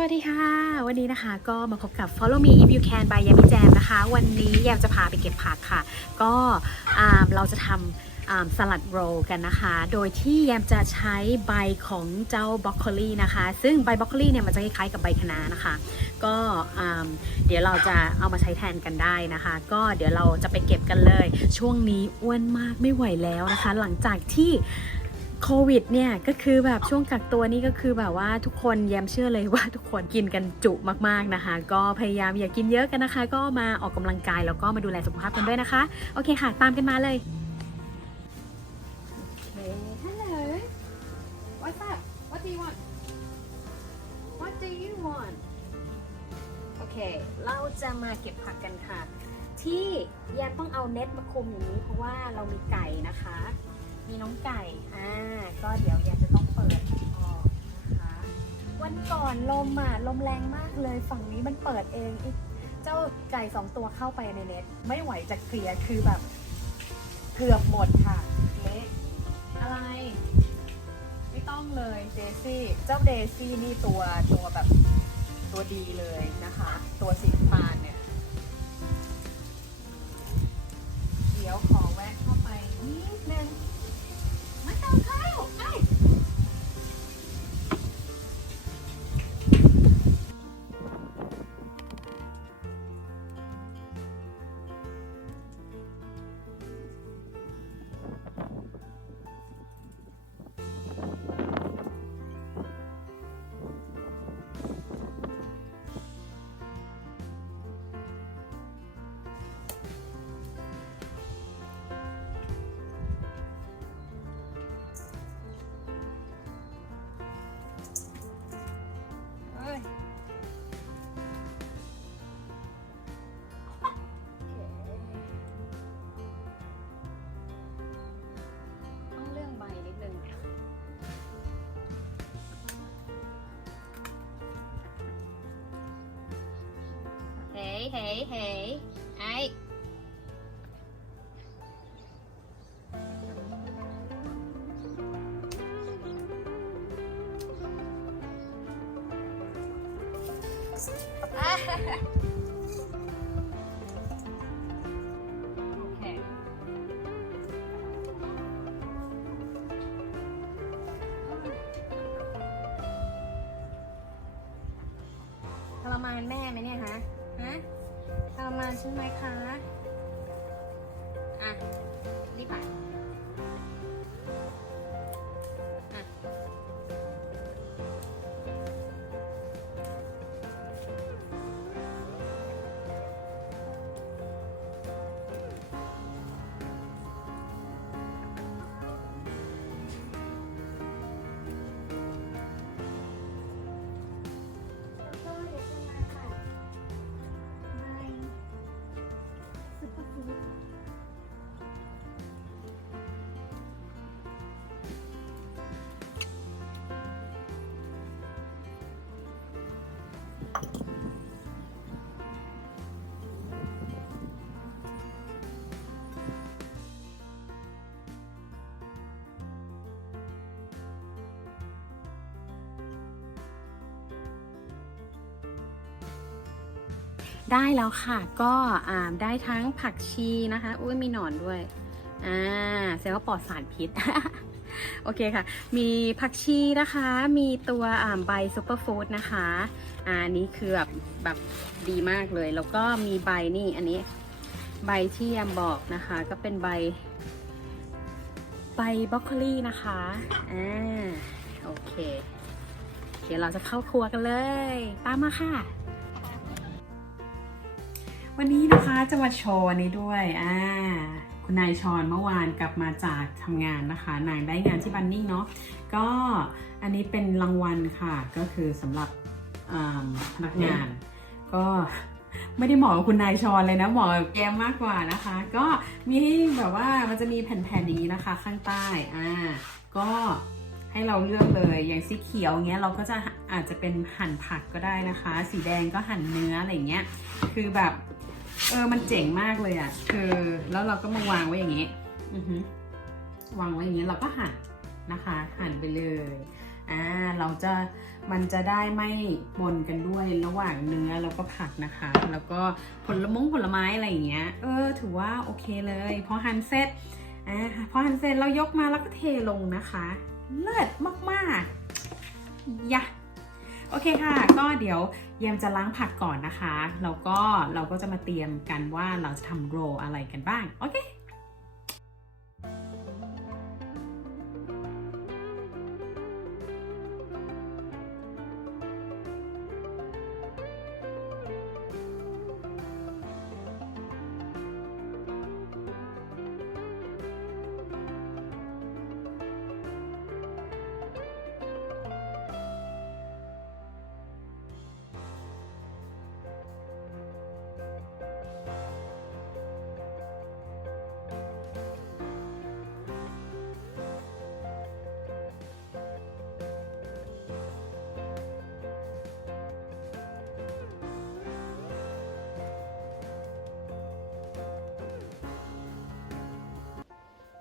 สวัสดีค่ะ วันนี้นะคะก็มาพบกับ Follow Me If You Can by Yami Jam นะคะ วันนี้แยมจะพาไปเก็บผักค่ะ ก็เราจะทำสลัดโรลกันนะคะ โดยที่แยมจะใช้ใบของเจ้าบรอกโคลีนะคะ ซึ่งใบบรอกโคลีเนี่ยมันจะคล้ายๆกับใบคะน้านะคะ ก็เดี๋ยวเราจะเอามาใช้แทนกันได้นะคะ ก็เดี๋ยวเราจะไปเก็บกันเลย ช่วงนี้อ้วนมากไม่ไหวแล้วนะคะ หลังจากที่ โควิดเนี่ยก็คือแบบช่วงกักตัวนี่ก็คือแบบว่าทุกคนแยมเชื่อเลยว่าทุกคนกินกันจุมากๆนะคะ ก็พยายามอย่ากินเยอะกันนะคะ ก็มาออกกำลังกายแล้วก็มาดูแลสุขภาพกันด้วยนะคะ โอเคค่ะ ตามกันมาเลยโอเค hello what's up what do you want what do you want โอเค เราจะมาเก็บผักกันค่ะ ที่แยมต้องเอาเน็ตมาคลุมอย่างนี้เพราะว่าเรามีไก่นะคะ มีน้องไก่ อ่า ก็เดี๋ยวแยมจะต้องเปิดออกนะคะ วันก่อนลมอะ ลมแรงมากเลย ฝั่งนี้มันเปิดเองอีกเจ้าไก่สองตัวเข้าไปในเน็ต ไม่ไหวจะเคลียร์ คือแบบ เกือบหมดค่ะเละอะไร ไม่ต้องเลยเดซี่ เจ้าเดซี่นี่ตัวตัวแบบตัวดีเลยนะคะ ตัวสีน้าเนี่ย เฮ้ยเฮ้ยเรมานฉันไหมคะ อะรีบไป ได้แล้วค่ะก็อ่าได้ทั้งผักชีนะคะ อุ้ยมีหนอนด้วย อ่าแสดงว่าปลอดสารพิษ โอเคค่ะ มีผักชีนะคะ มีตัวอ่าใบซูเปอร์ฟู้ดนะคะอ่าอันนี้คือแบบแบบดีมากเลย แล้วก็มีใบนี่อันนี้ใบที่ยามบอกนะคะ ก็เป็นใบ ใบบรอกโคลีนะคะอ่าโอเค เดี๋ยวเราจะเข้าครัวกันเลย ตามมาค่ะ วันนี้นะคะจะมาโชว์นี้ด้วยอ่าคุณนายชอนเมื่อวานกลับมาจากทำงานนะคะ นางได้งานที่บันนิ่งเนาะก็อันนี้เป็นรางวัลค่ะ ก็คือสำหรับพนักงาน ก็ไม่ได้เหมาะกับคุณนายชอนเลยนะเหมาะแกมมากกว่านะคะ ก็มีแบบว่ามันจะมีแผ่นๆนี้นะคะ ข้างใต้อ่าก็ให้เราเลือกเลยอย่างสีเขียวเงี้ยเราก็จะอาจจะเป็นหั่นผักก็ได้นะคะ สีแดงก็หั่นเนื้ออะไรเงี้ยคือแบบ เออ มันเจ๋งมากเลยอะ่ะ คือ แล้วเราก็มาวางไว้อย่างนี้ อือฮึวางไว้อย่างนี้เราก็หั่นนะคะ หั่นไปเลย อ่า เราจะ มันจะได้ไม่ปนกันด้วยระหว่างเนื้อแล้วก็ผักนะคะ แล้วก็ผลมงผลไม้อะไรอย่างเงี้ย เออ ถือว่าโอเคเลย พอหั่นเสร็จ อ่า พอหั่นเสร็จเรายกมาแล้วก็เทลงนะคะ เลิศมากๆยะ โอเคค่ะ ก็เดี๋ยวเยี่ยมจะล้างผักก่อนนะคะ แล้วก็เราก็จะมาเตรียมกันว่าเราจะทำโรลอะไรกันบ้าง โอเค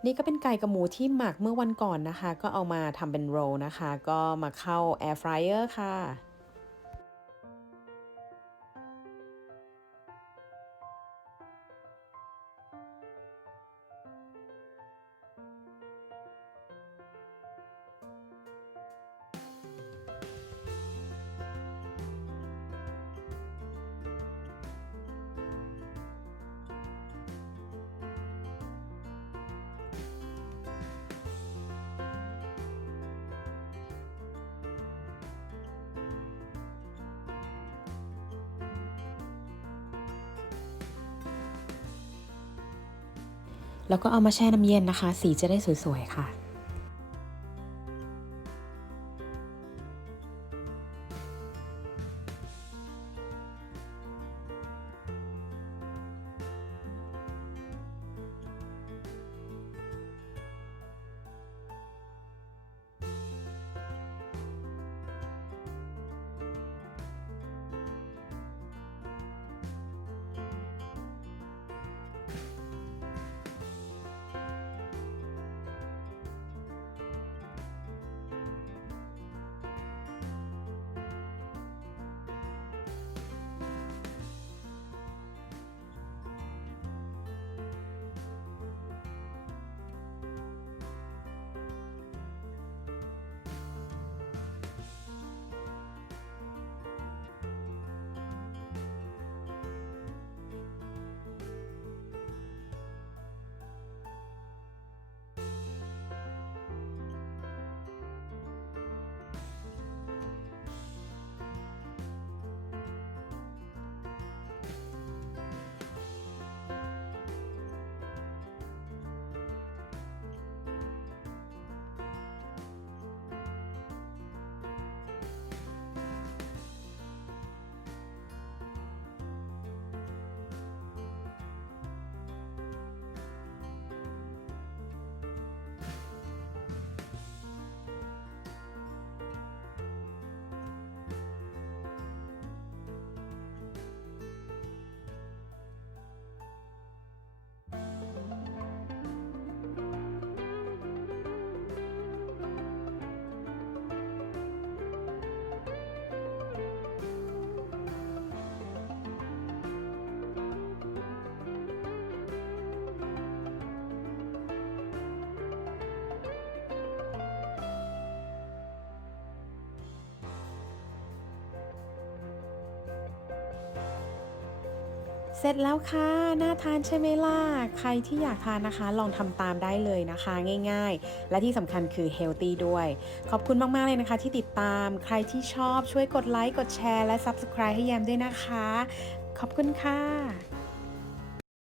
นี่ก็เป็นไก่กับหมูที่หมักเมื่อวันก่อนนะคะ ก็เอามาทำเป็นโรลนะคะ ก็มาเข้าแอร์ฟรายเออร์ค่ะ แล้วก็เอามาแช่น้ำเย็นนะคะ สีจะได้สวยๆค่ะ เสร็จแล้วค่ะ น่าทานใช่ไหมล่ะ ใครที่อยากทานนะคะ ลองทำตามได้เลยนะคะ ง่ายๆ และที่สำคัญคือเฮลตี้ด้วย ขอบคุณมาก ๆ เลยนะคะ ที่ติดตาม ใครที่ชอบช่วยกดไลค์ กดแชร์ และ Subscribe ให้แยมด้วยนะคะ ขอบคุณค่ะ